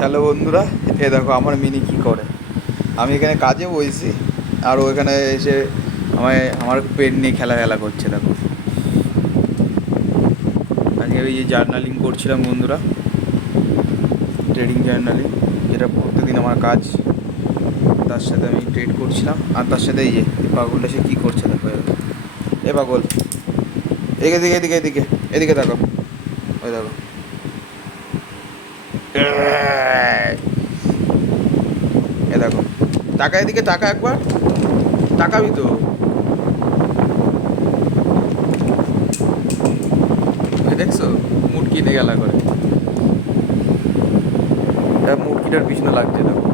Hello বন্ধুরা, এ দেখো আমার মিনি কি করে। আমি এখানে কাজে বসেছি আর ও এখানে এসে আমার পেন নিয়ে খেলা করছে। দেখো আজকে ওই যে জার্নালিং করছিলাম বন্ধুরা, ট্রেডিং জার্নালিং, যেটা প্রত্যেকদিন আমার কাজ। তার সাথে আমি ট্রেড করছিলাম আর তার সাথে এই পাগলটা সে কী করছে দেখো। এ পাগল, এদিকে এদিকে এদিকে এদিকে এদিকে দেখো, ওই দেখো। এ দেখো, টাকা এদিকে, টাকা একবার তাকাবি তো। দেখছো মুটকি নিয়ে গেলা করে, মুটকিটার পিছনে লাগছে দেখো।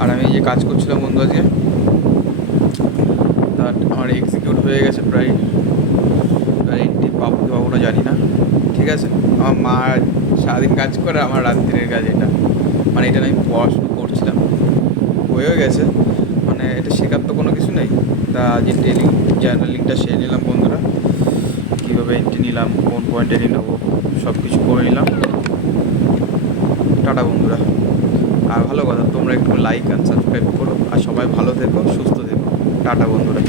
আর আমি এই যে কাজ করছিলাম বন্ধু আজকে, তার আমার এক্সিকিউট হয়ে গেছে প্রায়। এন্ট্রি পাবো কি পাবো না জানি না। ঠিক আছে, আমার মা সারাদিন কাজ করে, আমার রাত্রির কাজ এটা। মানে এটা আমি পড়াশুনো করছিলাম, হয়েও গেছে। মানে এটা শেখার তো কোনো কিছু নেই। তা যে টেলিং জার্নালিংটা সেরে নিলাম বন্ধুরা, কীভাবে এন্ট্রি নিলাম, কোন পয়েন্টে নিয়ে নেবো, সব কিছু করে নিলাম। টাটা বন্ধুরা। আর ভালো কথা, তোমরা একটু লাইক অ্যান্ড সাবস্ক্রাইব করো, আর সবাই ভালো থেকো, সুস্থ থেকো। টাটা বন্ধুরা।